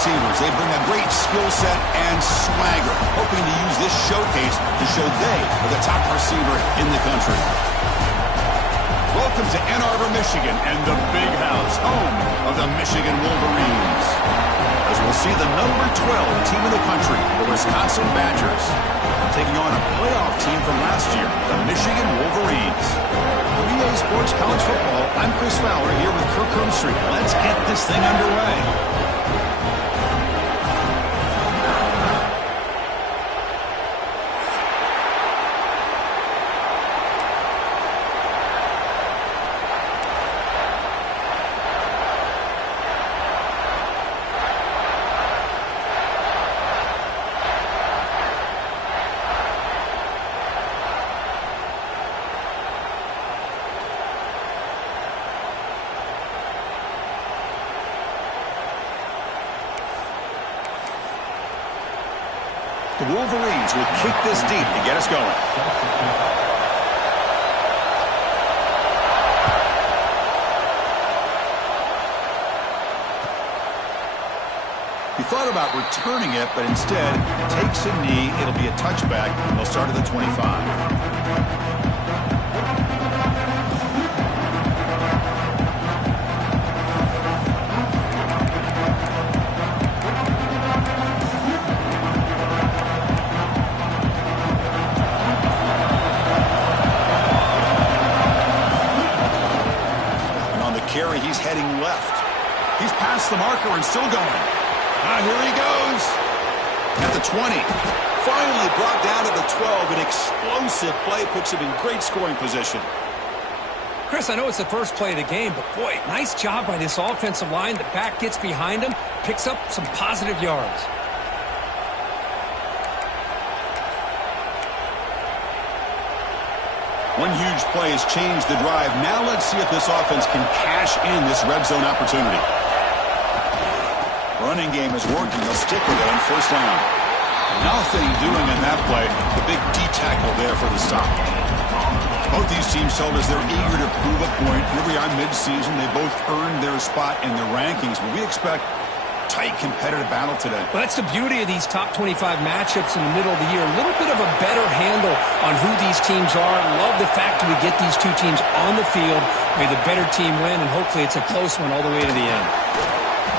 receivers. They bring a great skill set and swagger, hoping to use this showcase to show they are the top receiver in the country. Welcome to Ann Arbor, Michigan, and the Big House, home of the Michigan Wolverines. As we'll see the number 12 team in the country, the Wisconsin Badgers, taking on a playoff team from last year, the Michigan Wolverines. For EA Sports College Football, I'm Chris Fowler here with Kirk Herbstreit. Let's get this thing underway. The Wolverines will kick this deep to get us going. He thought about returning it, but instead takes a knee. It'll be a touchback. They'll start at the 25. Carry, he's heading left. He's past the marker and still going. Here he goes. At the 20. Finally brought down to the 12. An explosive play puts him in great scoring position. Chris, I know it's the first play of the game, but boy, nice job by this offensive line. The back gets behind him, picks up some positive yards. One huge play has changed the drive. Now let's see if this offense can cash in this red zone opportunity. Running game is working. They'll stick with it on first down. Nothing doing in that play. The big D tackle there for the stop. Both these teams told us they're eager to prove a point. Here we are mid-season. They both earned their spot in the rankings, but we expect tight competitive battle today. Well, that's the beauty of these top 25 matchups in the middle of the year. A little bit of a better handle on who these teams are. Love the fact that we get these two teams on the field. May the better team win, and hopefully it's a close one all the way to the end.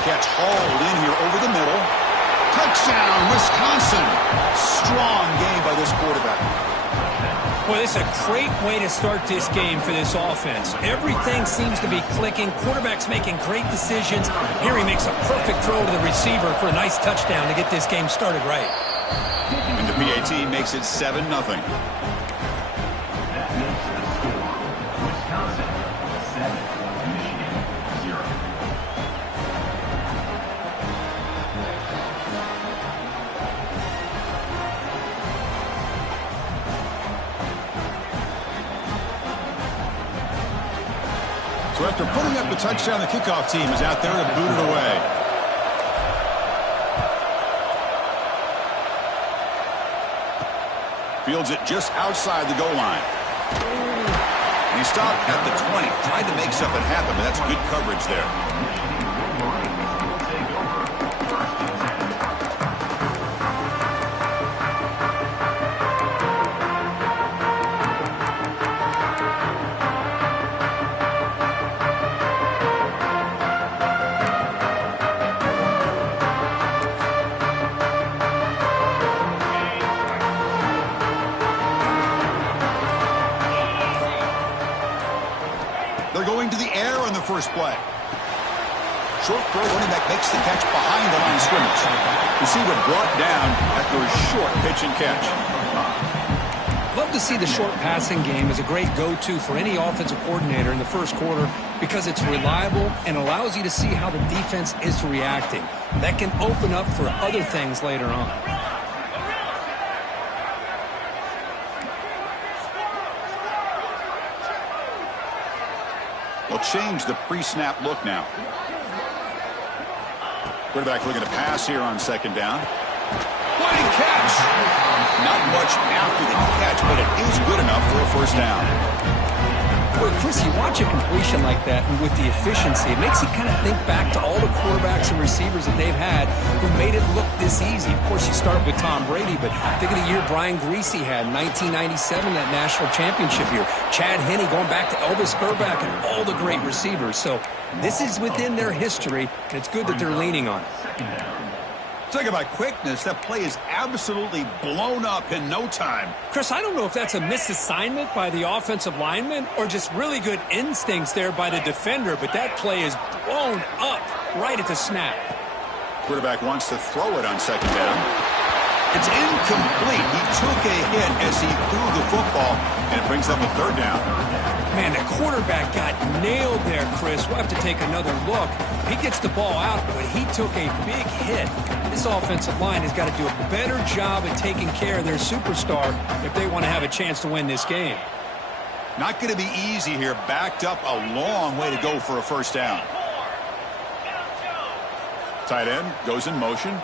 Catch hauled in here over the middle. Touchdown, Wisconsin. Strong game by this quarterback. Boy, this is a great way to start this game for this offense. Everything seems to be clicking. Quarterback's making great decisions. Here he makes a perfect throw to the receiver for a nice touchdown to get this game started right. And the PAT makes it 7-0. So after putting up the touchdown, the kickoff team is out there to boot it away. Fields it just outside the goal line. And he stopped at the 20. Tried to make something happen, but that's good coverage there. They're going to the air on the first play. Short throw, running back makes the catch behind the line of scrimmage. Receiver brought down after a short pitch and catch. Love to see the short passing game as a great go-to for any offensive coordinator in the first quarter because it's reliable and allows you to see how the defense is reacting. That can open up for other things later on. They'll change the pre-snap look now. Quarterback looking to pass here on second down. What a catch! Not much after the catch, but it is good enough for a first down. Well, Chris, you watch a completion like that, and with the efficiency, it makes you kind of think back to all the quarterbacks and receivers that they've had who made it look this easy. Of course, you start with Tom Brady, but think of the year Brian Griese had in 1997, that national championship year. Chad Henne going back to Elvis Grbac and all the great receivers. So this is within their history, and it's good that they're leaning on it. Talk about quickness. That play is absolutely blown up in no time. Chris, I don't know if that's a misassignment by the offensive lineman or just really good instincts there by the defender, but that play is blown up right at the snap. Quarterback wants to throw it on second down. It's incomplete. He took a hit as he threw the football, and it brings up a third down. Man, the quarterback got nailed there, Chris. We'll have to take another look. He gets the ball out, but he took a big hit. This offensive line has got to do a better job at taking care of their superstar if they want to have a chance to win this game. Not going to be easy here. Backed up a long way to go for a first down. Tight end goes in motion.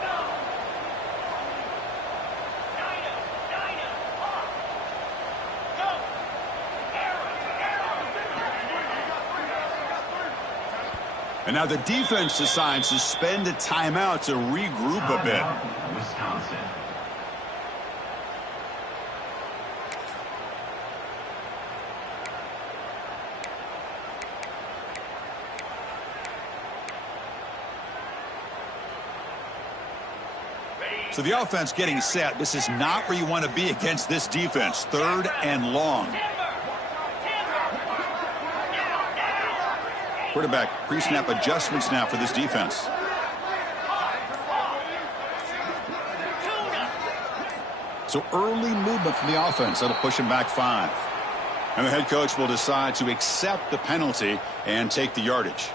And now the defense decides to spend a timeout to regroup a bit. Wisconsin. So the offense getting set. This is not where you want to be against this defense. Third and long. Quarterback pre-snap adjustments now for this defense. So early movement from the offense. That'll push him back 5. And the head coach will decide to accept the penalty and take the yardage.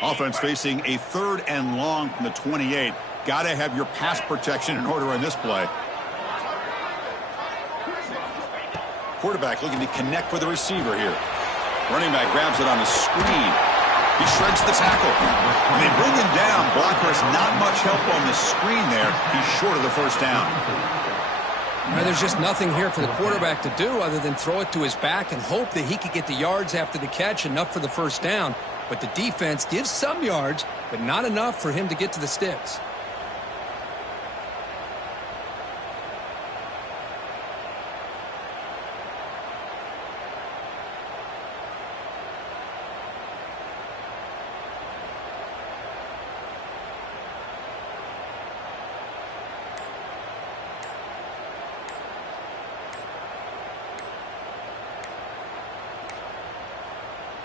Offense facing a third and long from the 28. Got to have your pass protection in order on this play. Quarterback looking to connect with the receiver here. Running back grabs it on the screen. He shreds the tackle. When they bring him down, blockers not much help on the screen there. He's short of the first down. Well, there's just nothing here for the quarterback to do other than throw it to his back and hope that he could get the yards after the catch, enough for the first down. But the defense gives some yards, but not enough for him to get to the sticks.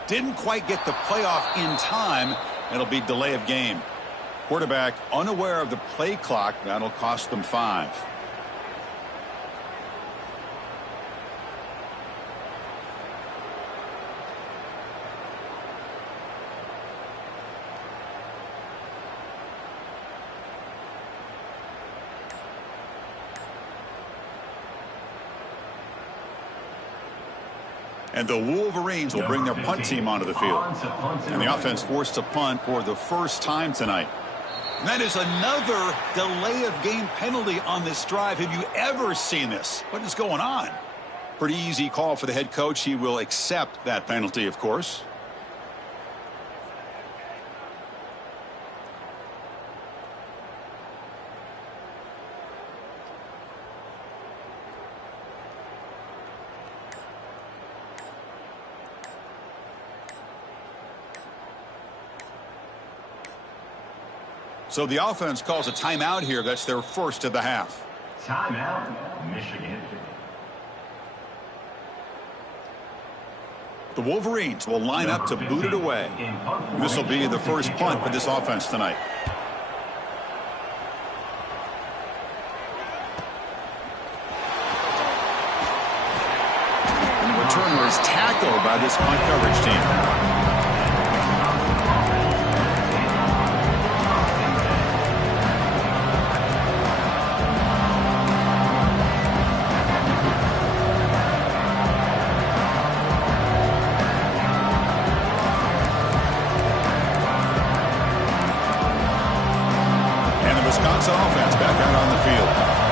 Didn't quite get the playoff in time. It'll be delay of game. Quarterback unaware of the play clock. That'll cost them 5. And the Wolverines will bring their punt team onto the field. And the offense forced to punt for the first time tonight. And that is another delay of game penalty on this drive. Have you ever seen this? What is going on? Pretty easy call for the head coach. He will accept that penalty, of course. So the offense calls a timeout here. That's their first of the half. Timeout, Michigan. The Wolverines will line up to boot it away. This will be the first punt for this offense tonight. And the returner is tackled by this punt coverage team. Wisconsin offense back out on the field.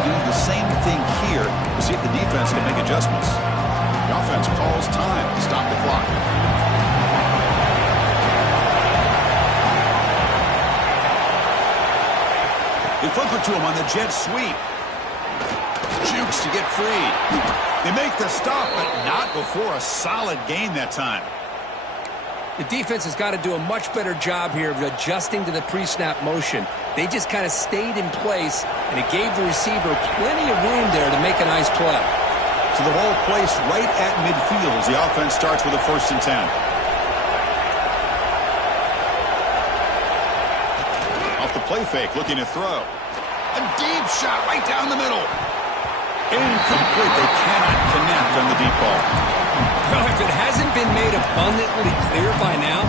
to do the same thing here to see if the defense can make adjustments. The offense calls time to stop the clock. They flip it to him on the jet sweep. Jukes to get free. They make the stop, but not before a solid gain that time. The defense has got to do a much better job here of adjusting to the pre-snap motion. They just kind of stayed in place, and it gave the receiver plenty of room there to make a nice play. So the ball placed right at midfield as the offense starts with a 1st and 10. Off the play fake, looking to throw. A deep shot right down the middle. Incomplete. They cannot connect on the deep ball. Well, if it hasn't been made abundantly clear by now,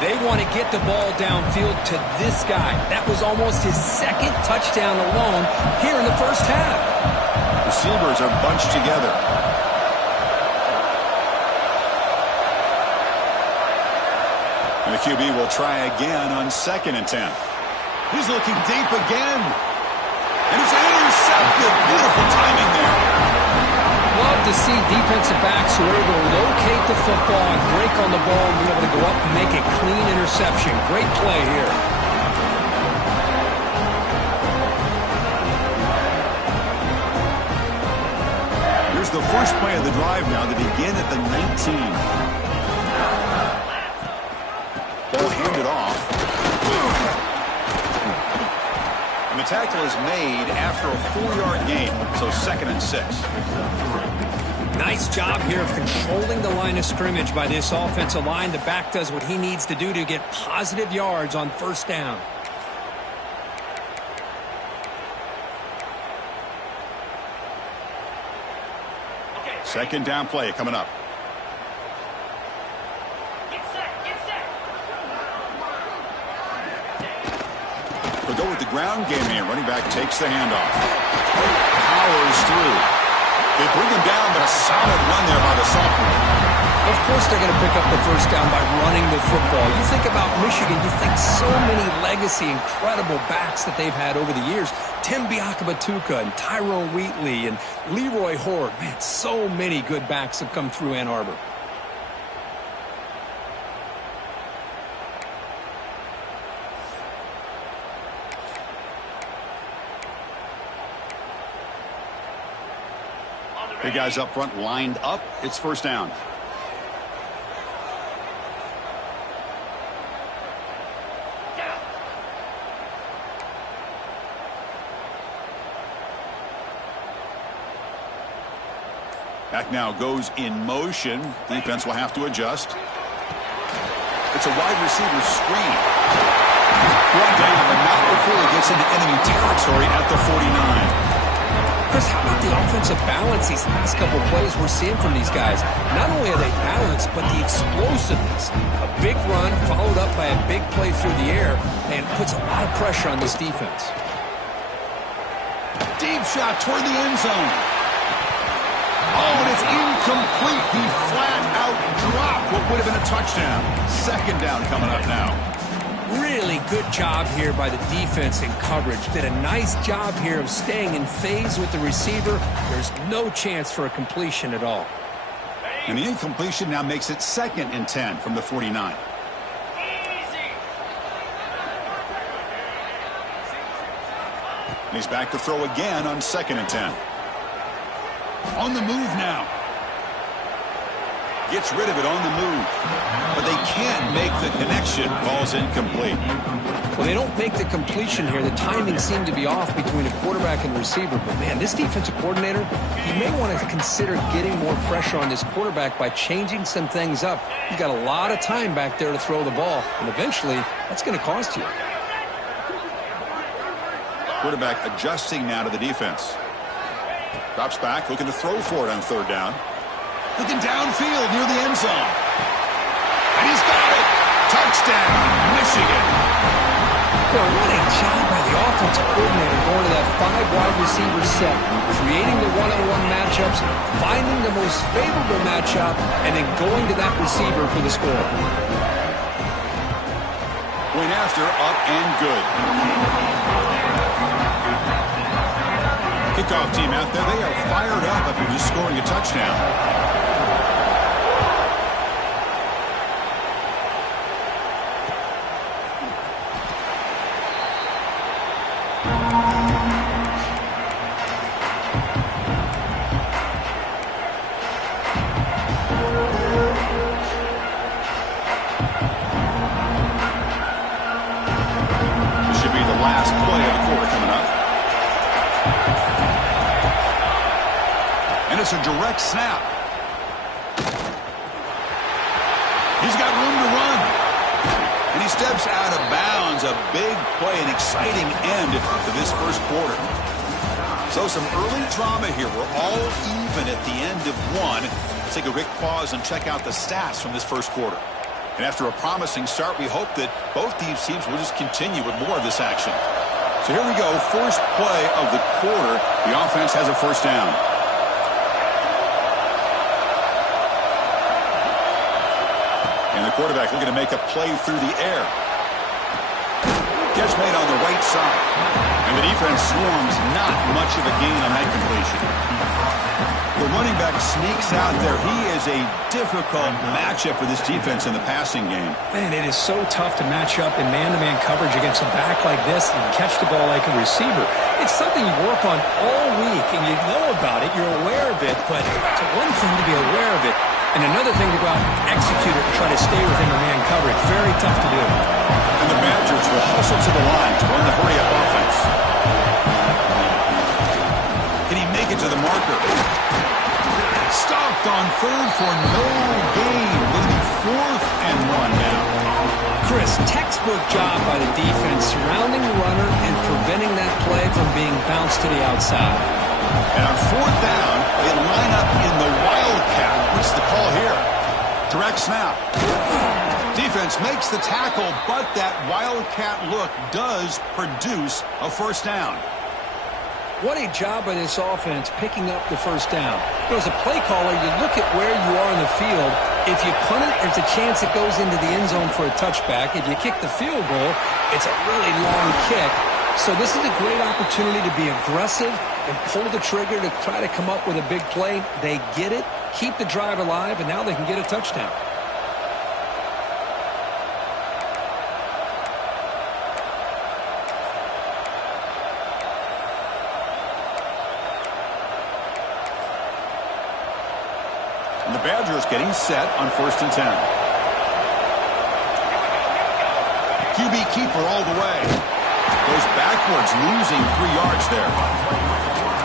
they want to get the ball downfield to this guy. That was almost his 2nd touchdown alone here in the first half. Receivers are bunched together. And the QB will try again on 2nd and 10. He's looking deep again. And it's intercepted. Beautiful timing there. Love to see defensive backs who are able to locate the football and break on the ball and be able to go up and make a clean interception. Great play here. Here's the first play of the drive now. They begin at the 19. Ball handed off. And the tackle is made after a 4-yard gain, so 2nd and 6. Nice job here of controlling the line of scrimmage by this offensive line. The back does what he needs to do to get positive yards on 1st down. Second down play coming up. They'll go with the ground game here. Running back takes the handoff. Powers through. They bring him down, but a solid run there by the sophomore. Of course they're going to pick up the 1st down by running the football. You think about Michigan, you think so many legacy, incredible backs that they've had over the years. Tim Biakabatuka and Tyrone Wheatley and Leroy Horde. Man, so many good backs have come through Ann Arbor. Big guys up front lined up. It's 1st down. Back now goes in motion. Defense will have to adjust. It's a wide receiver screen. Brought down, but not before he gets into enemy territory at the 49. Chris, how about the offensive balance these last couple plays we're seeing from these guys? Not only are they balanced, but the explosiveness. A big run followed up by a big play through the air, and puts a lot of pressure on this defense. Deep shot toward the end zone. Oh, and it's incomplete. He flat out dropped what would have been a touchdown. 2nd down coming up now. Really good job here by the defense in coverage. Did a nice job here of staying in phase with the receiver. There's no chance for a completion at all. And the incompletion now makes it 2nd and 10 from the 49. And he's back to throw again on 2nd and 10. On the move now. Gets rid of it on the move. But they can't make the connection. Ball's incomplete. Well, they don't make the completion here. The timing seemed to be off between a quarterback and receiver. But, man, this defensive coordinator, he may want to consider getting more pressure on this quarterback by changing some things up. He's got a lot of time back there to throw the ball. And eventually, that's going to cost you. Quarterback adjusting now to the defense. Drops back, looking to throw for it on 3rd down. Looking downfield near the end zone. And he's got it. Touchdown, Michigan. Well, what a job by the offensive coordinator going to that 5-wide receiver set, creating the one-on-one matchups, finding the most favorable matchup, and then going to that receiver for the score. Point after, up and good. Kickoff team out there, they are fired up after just scoring a touchdown. It's a direct snap. He's got room to run. And he steps out of bounds. A big play, an exciting end to this first quarter. So some early drama here. We're all even at the end of one. Let's take a quick pause and check out the stats from this first quarter. And after a promising start, we hope that both these teams will just continue with more of this action. So here we go. First play of the quarter. The offense has a first down. And the quarterback looking to make a play through the air. Catch made on the right side. And the defense swarms, not much of a gain on that completion. The running back sneaks out there. He is a difficult matchup for this defense in the passing game. Man, it is so tough to match up in man-to-man coverage against a back like this and catch the ball like a receiver. It's something you work on all week, and you know about it. You're aware of it, but it's one thing to be aware of it, and another thing to go out and execute it and try to stay within the man coverage. Very tough to do. And the Badgers will hustle to the line to run the hurry-up offense. Can he make it to the marker? Stopped on third for no gain. Will be 4th and 1 now. Chris, textbook job by the defense surrounding the runner and preventing that play from being bounced to the outside. And on 4th down, they line up in the Wildcat. What's the call here? Direct snap. Defense makes the tackle, but that Wildcat look does produce a first down. What a job by this offense picking up the first down. As a play caller, you look at where you are in the field. If you punt it, there's a chance it goes into the end zone for a touchback. If you kick the field goal, it's a really long kick. So this is a great opportunity to be aggressive and pull the trigger to try to come up with a big play. They get it, keep the drive alive, and now they can get a touchdown. And the Badgers getting set on 1st and 10. QB keeper all the way. Goes backwards, losing 3 yards there.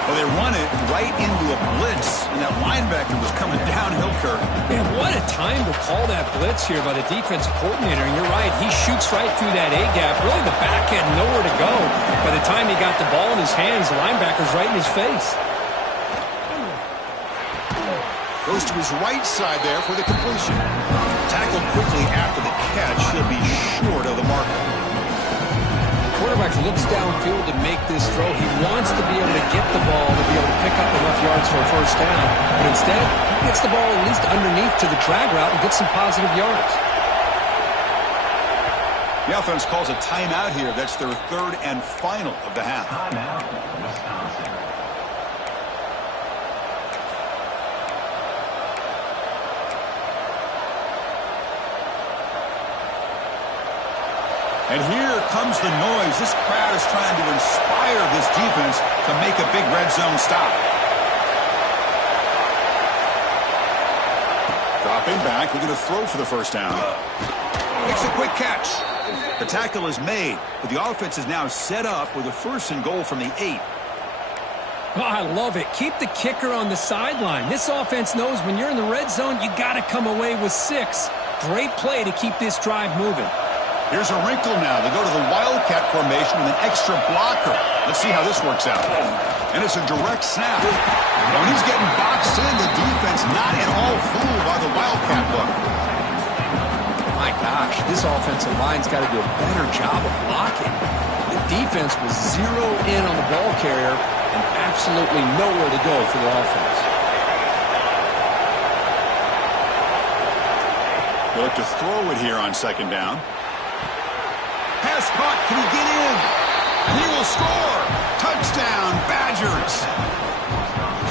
Well, they run it right into a blitz, and that linebacker was coming downhill, Kirk. Man, what a time to call that blitz here by the defensive coordinator. And you're right, he shoots right through that A-gap. Really, the back had nowhere to go. By the time he got the ball in his hands, the linebacker's right in his face. Goes to his right side there for the completion. Tackled quickly after the catch. He'll be short of the marker. Quarterback looks downfield to make this throw. He wants to be able to get the ball to be able to pick up enough yards for a first down. But instead, he gets the ball at least underneath to the drag route and gets some positive yards. The offense calls a timeout here. That's their 3rd and final of the half. Timeout, Wisconsin. And here comes the noise. This crowd is trying to inspire this defense to make a big red zone stop. Dropping back, looking to throw for the first down. Makes a quick catch. The tackle is made, but the offense is now set up with a 1st and goal from the 8. Oh, I love it. Keep the kicker on the sideline. This offense knows when you're in the red zone, you got to come away with 6. Great play to keep this drive moving. Here's a wrinkle now. They go to the Wildcat formation with an extra blocker. Let's see how this works out. And it's a direct snap. When he's getting boxed in, the defense not at all fooled by the Wildcat look. My gosh, this offensive line's got to do a better job of blocking. The defense was zero in on the ball carrier and absolutely nowhere to go for the offense. They look to throw it here on 2nd down. Pass caught. Can he get in? And he will score. Touchdown, Badgers!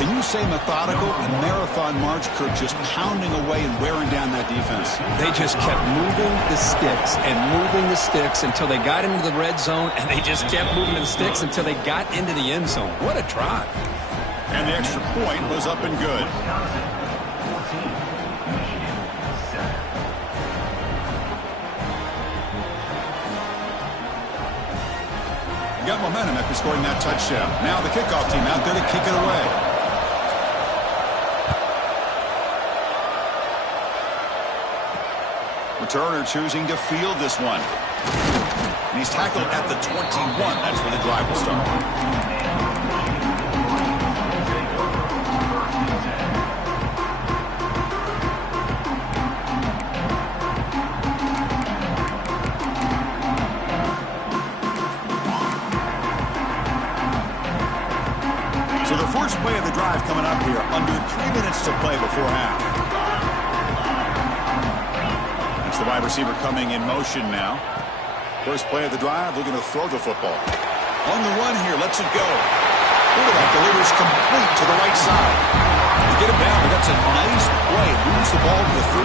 Can you say methodical? A marathon march, Kirk, just pounding away and wearing down that defense. They just kept moving the sticks and moving the sticks until they got into the red zone, and they just kept moving the sticks until they got into the end zone. What a drive. And the extra point was up and good. Got momentum after scoring that touchdown. Now the kickoff team out there to kick it away. Returner choosing to field this one. And he's tackled at the 21. That's where the drive will start. So the first play of the drive coming up here. Under 3 minutes to play before half. The wide receiver coming in motion now. First play of the drive, looking to throw the football. On the run here, lets it go. Quarterback delivers complete to the right side. To get him down, but that's a nice play. Moves the ball to the 33.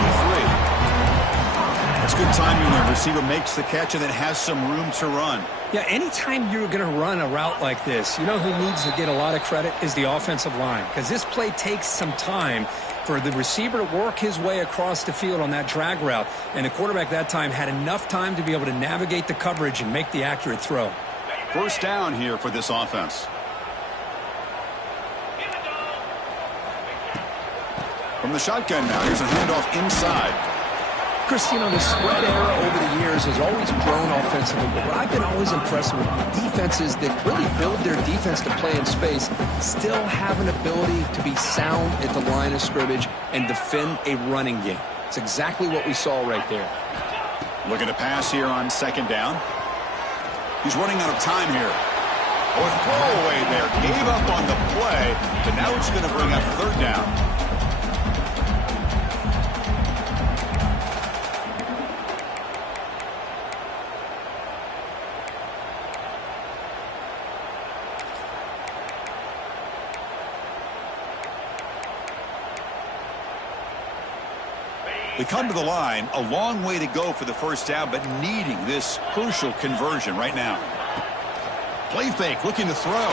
That's good timing there. Receiver makes the catch and then has some room to run. Yeah, anytime you're going to run a route like this, you know who needs to get a lot of credit is the offensive line. Because this play takes some time for the receiver to work his way across the field on that drag route. And the quarterback that time had enough time to be able to navigate the coverage and make the accurate throw. First down here for this offense. From the shotgun now, here's a handoff inside. Chris, you know, the spread era over the years has always grown offensively, but what I've been always impressed with defenses that really build their defense to play in space still have an ability to be sound at the line of scrimmage and defend a running game. It's exactly what we saw right there. Looking to pass here on second down. He's running out of time here. Or throwaway there. Gave up on the play, but now it's going to bring up third down. They come to the line, a long way to go for the first down, but needing this crucial conversion right now. Play fake, looking to throw.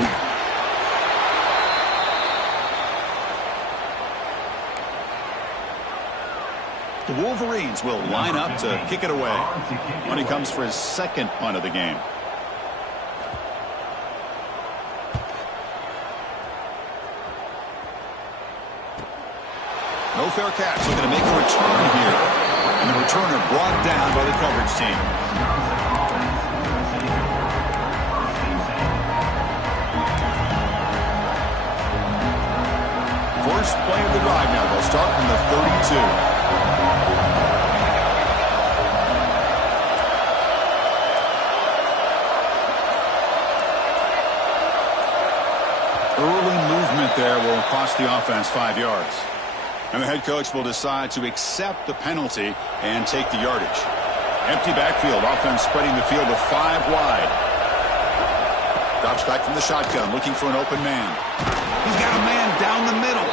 The Wolverines will line up to kick it away when he comes for his second punt of the game. No fair catch, looking to make a return here. And the returner brought down by the coverage team. First play of the drive now. They'll start from the 32. Early movement there will cost the offense 5 yards. And the head coach will decide to accept the penalty and take the yardage. Empty backfield. Offense spreading the field with 5 wide. Drops back from the shotgun, looking for an open man. He's got a man down the middle.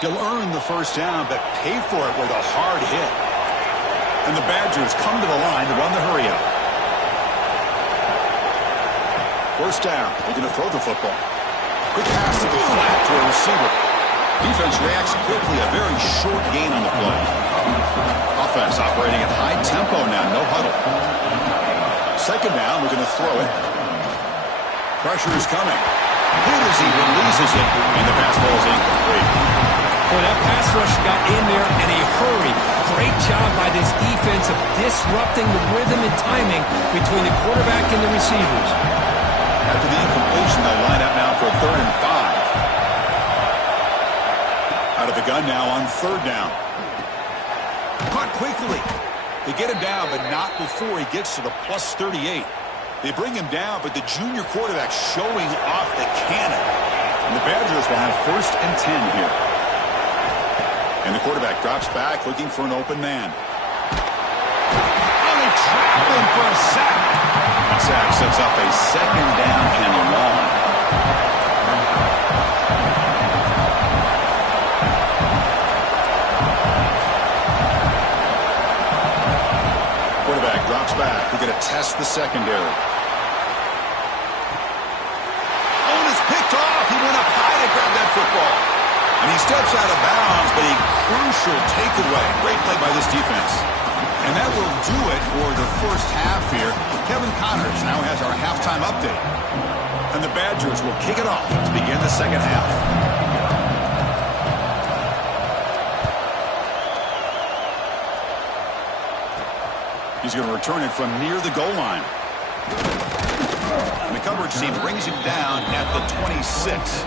He'll earn the first down, but pay for it with a hard hit. And the Badgers come to the line to run the hurry up. First down. Looking to throw the football. Quick pass to the flat to a receiver. Defense reacts quickly, a very short gain on the play. Offense operating at high tempo now, no huddle. Second down, we're going to throw it. Pressure is coming. Hit as he releases it, and the pass ball is incomplete. Well, that pass rush got in there in a hurry. Great job by this defense of disrupting the rhythm and timing between the quarterback and the receivers. After the incompletion, they'll line up now for a 3rd and 5. Out of the gun now on 3rd down. Caught quickly. They get him down, but not before he gets to the plus 38. They bring him down, but the junior quarterback showing off the cannon. And the Badgers will have 1st and 10 here. And the quarterback drops back, looking for an open man. Oh, they trap him for a sack. That sack sets up a 2nd down and long. Quarterback drops back. We're going to test the secondary. Picked off. He went up high to grab that football. And he steps out of bounds, but a crucial takeaway. Great play by this defense. And that will do it for the first half here. Kevin Connors now has our halftime update. And the Badgers will kick it off to begin the second half. He's going to return it from near the goal line. And the coverage team brings him down at the 26.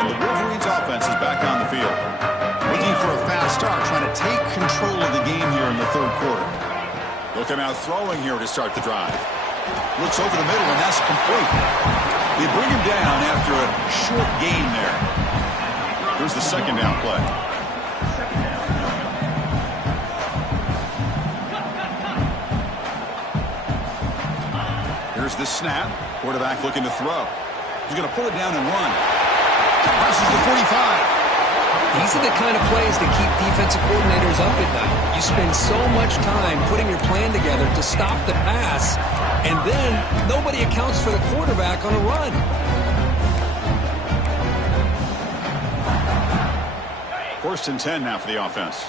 And the Wolverines offense is back on the field. Looking for a fast start, trying to take control of the game here in the third quarter. They'll come out throwing here to start the drive. Looks over the middle, and that's complete. They bring him down after a short gain there. Here's the second down play. Here's the snap. Quarterback looking to throw. He's going to pull it down and run. Passes the 45. These are the kind of plays that keep defensive coordinators up at night. You spend so much time putting your plan together to stop the pass, and then nobody accounts for the quarterback on a run. First and 10 now for the offense.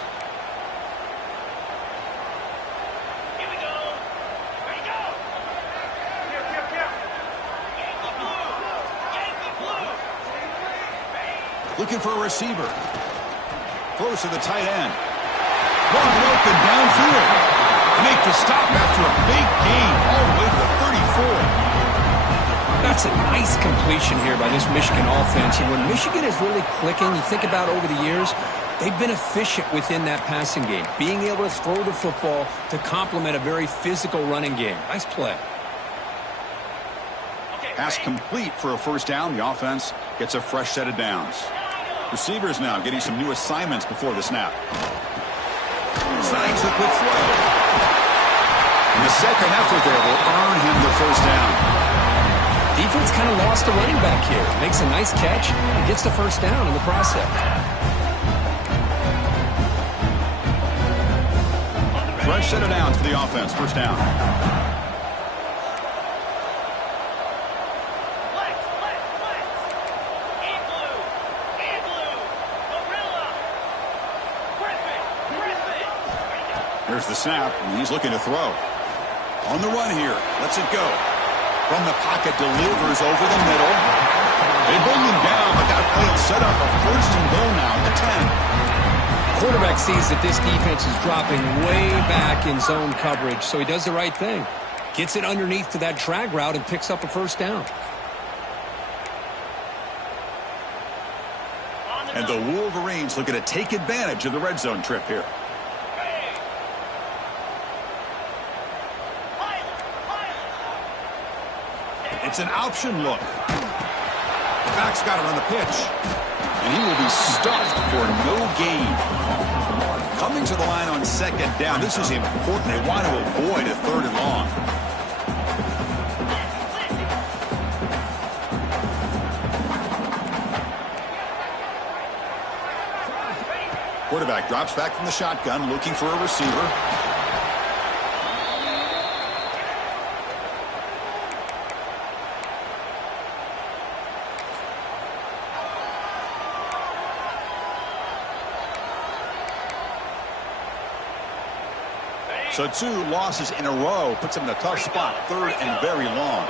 Here we go. Ready to go. Yankee blue. Looking for a receiver. Close to the tight end. Wide open downfield. Make the stop after a big gain all the way to the 34. That's a nice completion here by this Michigan offense. And when Michigan is really clicking, you think about over the years, they've been efficient within that passing game, being able to throw the football to complement a very physical running game. Nice play. Pass complete for a first down. The offense gets a fresh set of downs. Receivers now getting some new assignments before the snap. Signs a quick throw. And the second effort there will earn him the first down. Defense kind of lost a running back here. Makes a nice catch and gets the first down in the process. Fresh set of downs for the offense. First down. Here's the snap, and he's looking to throw. On the run here. Lets it go. From the pocket, delivers over the middle. They bring him down, but that play will set up a first and goal now at the 10. Quarterback sees that this defense is dropping way back in zone coverage, so he does the right thing. Gets it underneath to that drag route and picks up a first down. And the Wolverines looking to take advantage of the red zone trip here. It's an option look. The back's got it on the pitch. And he will be stuffed for no gain. Coming to the line on second down. This is important. They want to avoid a third and long. Quarterback drops back from the shotgun, looking for a receiver. So 2 losses in a row puts him in a tough spot. Third and very long.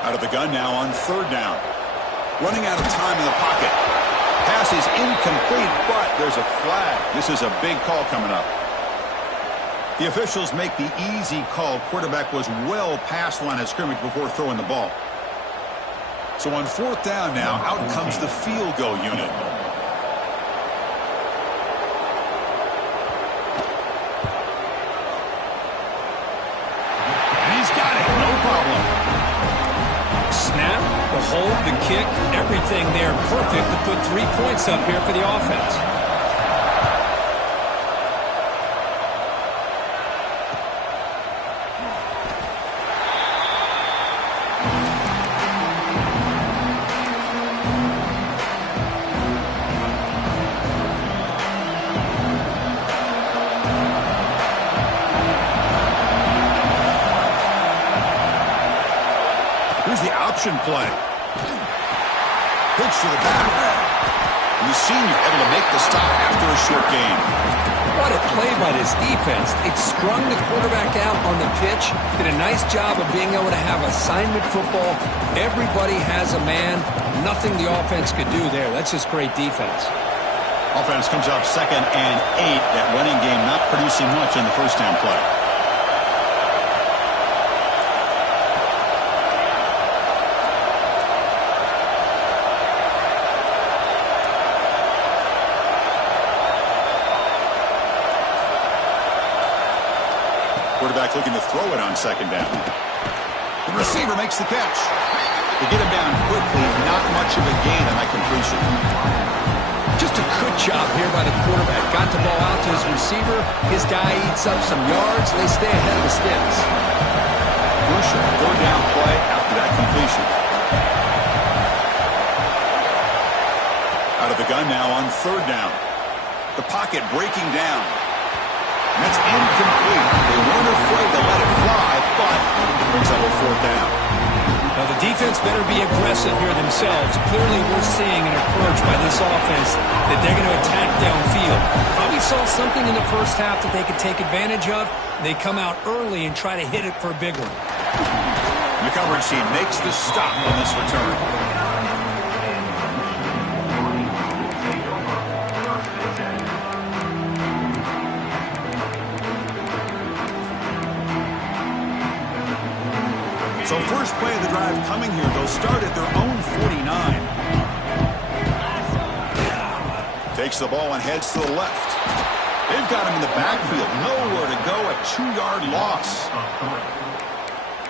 Out of the gun now on third down. Running out of time in the pocket. Pass is incomplete, but there's a flag. This is a big call coming up. The officials make the easy call. Quarterback was well past the line of scrimmage before throwing the ball. So on fourth down now, out comes the field goal unit. kick. Everything there perfect to put 3 points up here for the offense. Here's the option play. Pitch to the back. And the senior able to make the stop after a short gain. What a play by this defense. It strung the quarterback out on the pitch. Did a nice job of being able to have assignment football. Everybody has a man. Nothing the offense could do there. That's just great defense. Offense comes up 2nd and 8. That running game not producing much on the first down play. Quarterback looking to throw it on 2nd down. The receiver makes the catch. They get him down quickly. Not much of a gain on that completion. Just a good job here by the quarterback. Got the ball out to his receiver. His guy eats up some yards. They stay ahead of the sticks. Crucial 3rd down play after that completion. Out of the gun now on 3rd down. The pocket breaking down. And that's incomplete. They weren't afraid to let it fly, but it brings up a 4th down. Now the defense better be aggressive here themselves. Clearly we're seeing an approach by this offense that they're going to attack downfield. Probably saw something in the first half that they could take advantage of. They come out early and try to hit it for a big one. The coverage team makes the stop on this return. So first play of the drive coming here. They'll start at their own 49. Takes the ball and heads to the left. They've got him in the backfield. Nowhere to go. A 2-yard loss.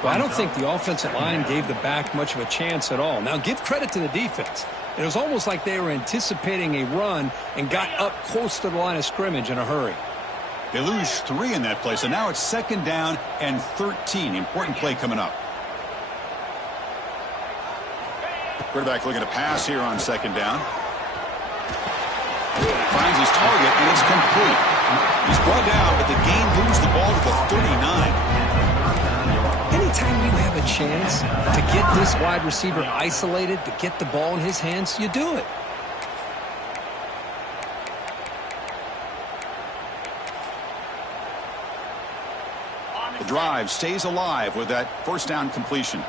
Well, I don't think the offensive line gave the back much of a chance at all. Now, give credit to the defense. It was almost like they were anticipating a run and got up close to the line of scrimmage in a hurry. They lose 3 in that play, so now it's 2nd down and 13. Important play coming up. Quarterback looking to pass here on 2nd down. Finds his target, and it's complete. He's brought down, but the gain moves the ball to the 39. Anytime you have a chance to get this wide receiver isolated, to get the ball in his hands, you do it. The drive stays alive with that 1st down completion.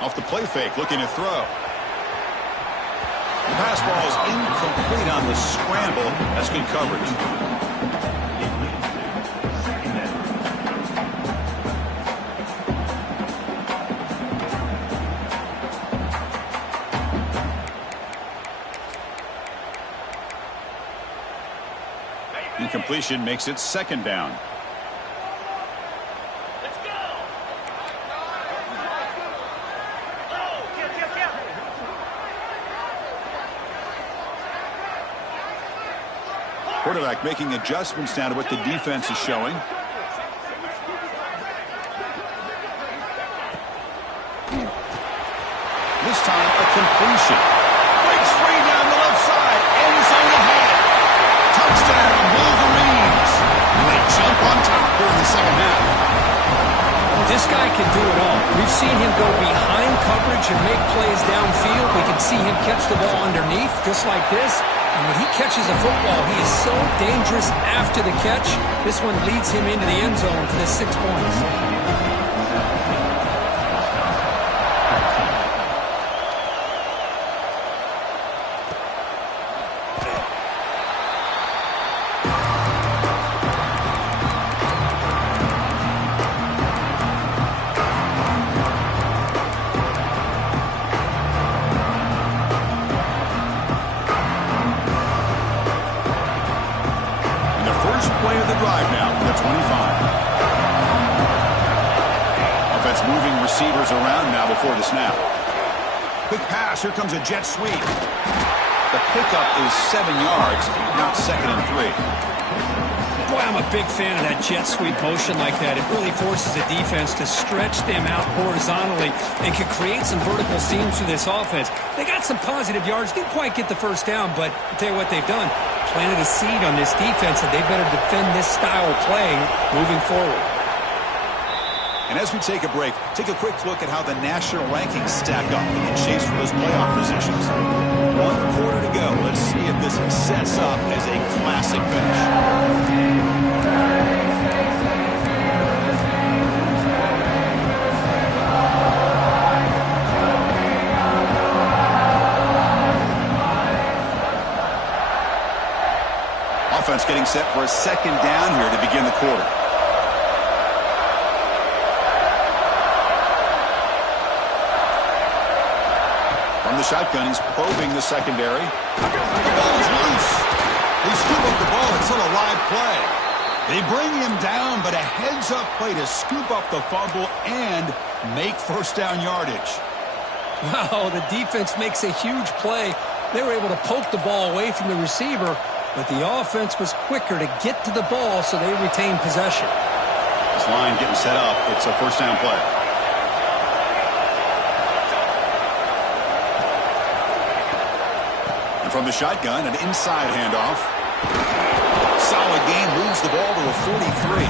Off the play fake, looking to throw. The pass ball is incomplete on the scramble. That's good coverage. Incompletion makes it 2nd down. Quarterback making adjustments now to what the defense is showing. This time a completion. Breaks free down the left side. End zone ahead. Touchdown, Wolverines. And they jump on top here in the 2nd half. This guy can do it all. We've seen him go behind coverage and make plays downfield. We can see him catch the ball underneath, just like this. And when he catches a football, he is so dangerous after the catch. This one leads him into the end zone for the 6 points. Play of the drive now from the 25. receivers around now before the snap. Quick pass. Here comes a jet sweep. The pickup is 7 yards, now 2nd and 3. Boy, I'm a big fan of that jet sweep motion like that. It really forces the defense to stretch them out horizontally and can create some vertical seams for this offense. They got some positive yards. Didn't quite get the first down, but I'll tell you what they've done. Planted a seed on this defense that they better defend this style of play moving forward. And as we take a break, take a quick look at how the national rankings stack up in the chase for those playoff positions. 1 quarter to go. Let's see if this sets up as a classic finish. Offense getting set for a 2nd down here to begin the quarter. From the shotgun, he's probing the secondary. The ball's loose. They scoop up the ball. It's still a live play. They bring him down, but a heads-up play to scoop up the fumble and make 1st down yardage. Wow, the defense makes a huge play. They were able to poke the ball away from the receiver, but the offense was quicker to get to the ball, so they retained possession. This line getting set up. It's a 1st down play. And from the shotgun, an inside handoff. Solid gain, moves the ball to a 43.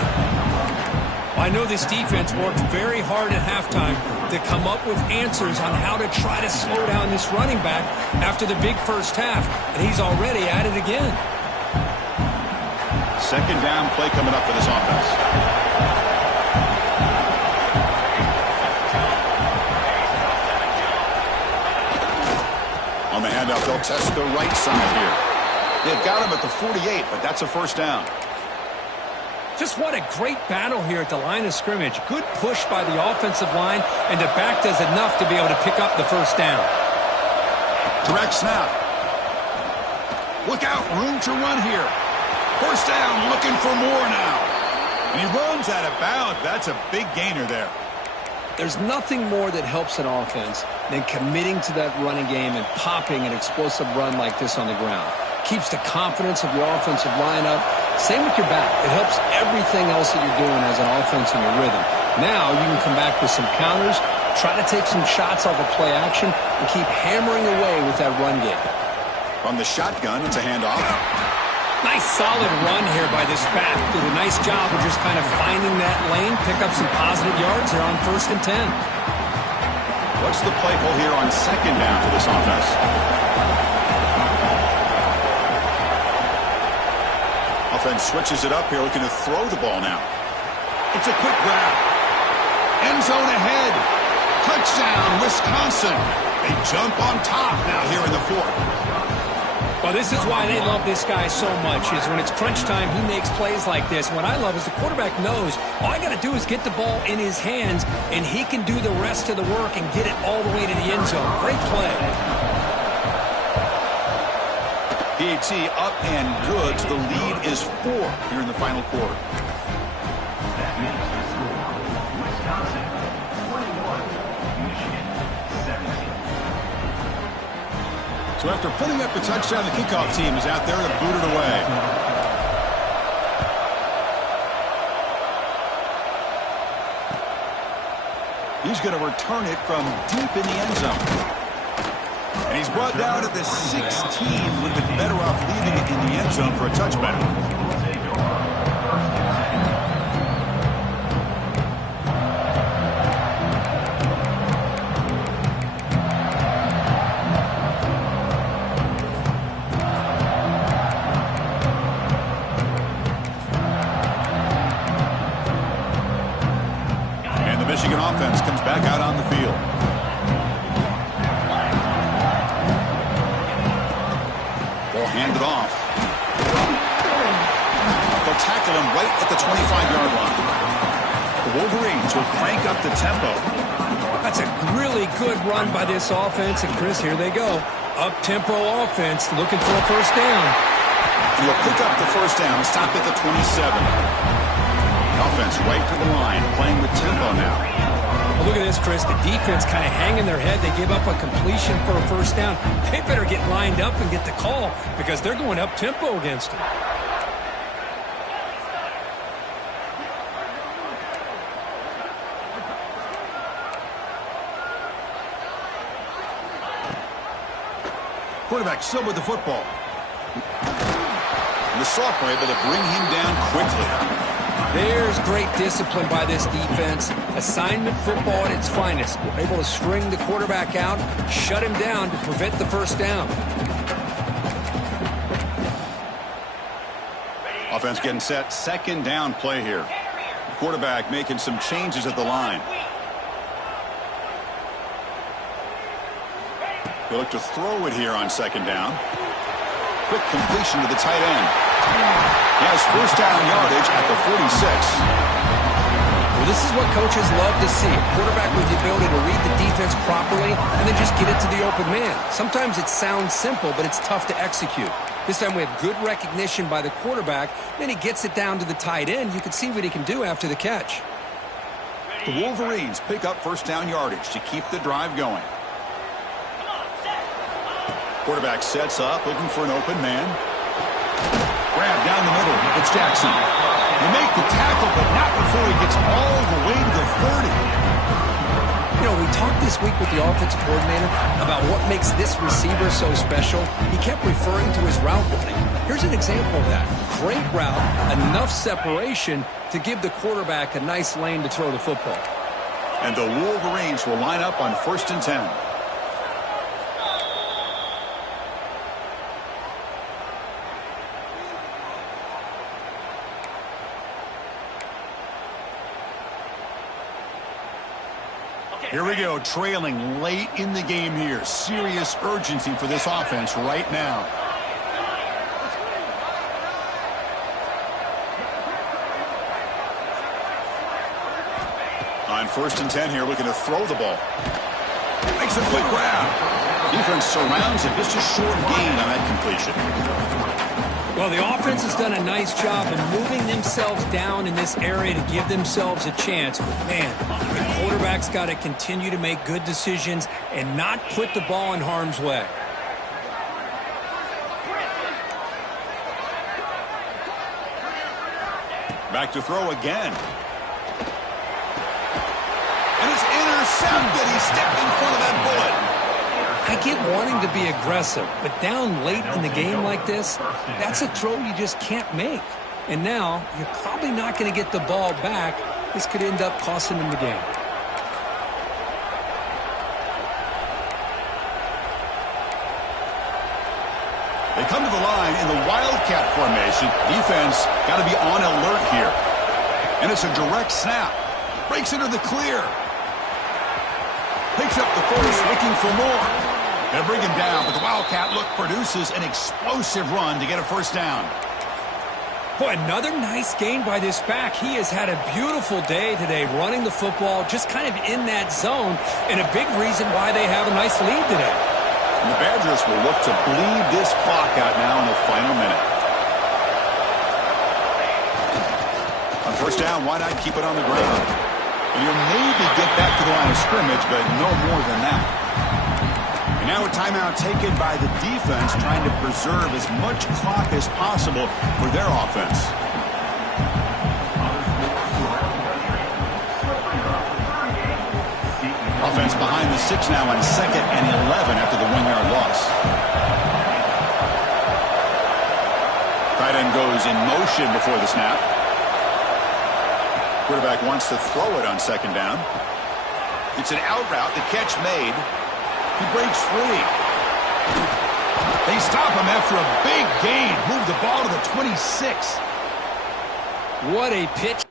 I know this defense worked very hard at halftime to come up with answers on how to try to slow down this running back after the big first half, and he's already at it again. 2nd down play coming up for this offense. On the handoff, they'll test the right side here. They've got him at the 48, but that's a 1st down. Just what a great battle here at the line of scrimmage. Good push by the offensive line, and the back does enough to be able to pick up the 1st down. Direct snap. Look out, room to run here. 1st down, looking for more now. And he runs out of bounds. That's a big gainer there. There's nothing more that helps an offense than committing to that running game and popping an explosive run like this on the ground. Keeps the confidence of your offensive line up. Same with your back. It helps everything else that you're doing as an offense in your rhythm. Now you can come back with some counters, try to take some shots off of play action, and keep hammering away with that run game. From the shotgun, it's a handoff. Nice solid run here by this back. Did a nice job of just kind of finding that lane, pick up some positive yards there on 1st and 10. What's the play call here on 2nd down for this offense? Offense switches it up here, looking to throw the ball now. It's a quick grab. End zone ahead. Touchdown, Wisconsin. They jump on top now here in the 4th. Well, this is why they love this guy so much, is when it's crunch time, he makes plays like this. What I love is the quarterback knows all I got to do is get the ball in his hands, and he can do the rest of the work and get it all the way to the end zone. Great play. PAT up and good. So the lead is 4 here in the final quarter. That makes the score Wisconsin 21, Michigan 17. So after putting up the touchdown, the kickoff team is out there to boot it away. He's going to return it from deep in the end zone. And he's brought down at the 16. Would have been better off leaving it in the end zone for a touchback. Michigan offense comes back out on the field. Ball handed off. They'll tackle him right at the 25-yard line. The Wolverines will crank up the tempo. That's a really good run by this offense. And, Chris, here they go. Up-tempo offense looking for a first down. And he'll pick up the first down, stop at the 27. Offense right to the line, playing with tempo now. Well, look at this, Chris. The defense kind of hanging their head. They give up a completion for a first down. They better get lined up and get the call because they're going up-tempo against them. Quarterback still with the football. And the Sophomore able to bring him down quickly. There's great discipline by this defense. Assignment football at its finest. We're able to string the quarterback out, shut him down to prevent the first down. Offense getting set. Second down play here. Quarterback making some changes at the line. He'll look to throw it here on second down. Quick completion to the tight end. He has first down yardage at the 46. Well, this is what coaches love to see. A quarterback with the ability to read the defense properly and then just get it to the open man. Sometimes it sounds simple, but it's tough to execute. This time we have good recognition by the quarterback. Then he gets it down to the tight end. You can see what he can do after the catch. The Wolverines pick up first down yardage to keep the drive going. Quarterback sets up, looking for an open man. Grab down the middle. It's Jackson. They make the tackle, but not before he gets all the way to the 30. You know, we talked this week with the offensive coordinator about what makes this receiver so special. He kept referring to his route running. Here's an example of that. Great route, enough separation to give the quarterback a nice lane to throw the football. And the Wolverines will line up on first and 10. Here we go, trailing late in the game here. Serious urgency for this offense right now. On first and 10 here, looking to throw the ball. Makes a quick grab. Defense surrounds it. Just a short gain on that completion. Well, the offense has done a nice job of moving themselves down in this area to give themselves a chance. But, man, the quarterback's got to continue to make good decisions and not put the ball in harm's way. Back to throw again. And it's intercepted. He stepped in front of that bullet. I get wanting to be aggressive, but down late in the game like this, that's a throw you just can't make. And now, you're probably not going to get the ball back. This could end up costing them the game. They come to the line in the Wildcat formation. Defense got to be on alert here. And it's a direct snap. Breaks into the clear. Picks up the first, looking for more. They'll bring him down, but the Wildcat look produces an explosive run to get a first down. Boy, another nice gain by this back. He has had a beautiful day today running the football, just kind of in that zone, and a big reason why they have a nice lead today. And the Badgers will look to bleed this clock out now in the final minute. On first down, why not keep it on the ground? And you'll maybe get back to the line of scrimmage, but no more than that. And now a timeout taken by the defense, trying to preserve as much clock as possible for their offense. Offense behind the 6 now on 2nd and 11 after the 1-yard loss. Tight end goes in motion before the snap. Quarterback wants to throw it on second down. It's an out route. The catch made. He breaks free. They stop him after a big gain. Move the ball to the 26. What a pitch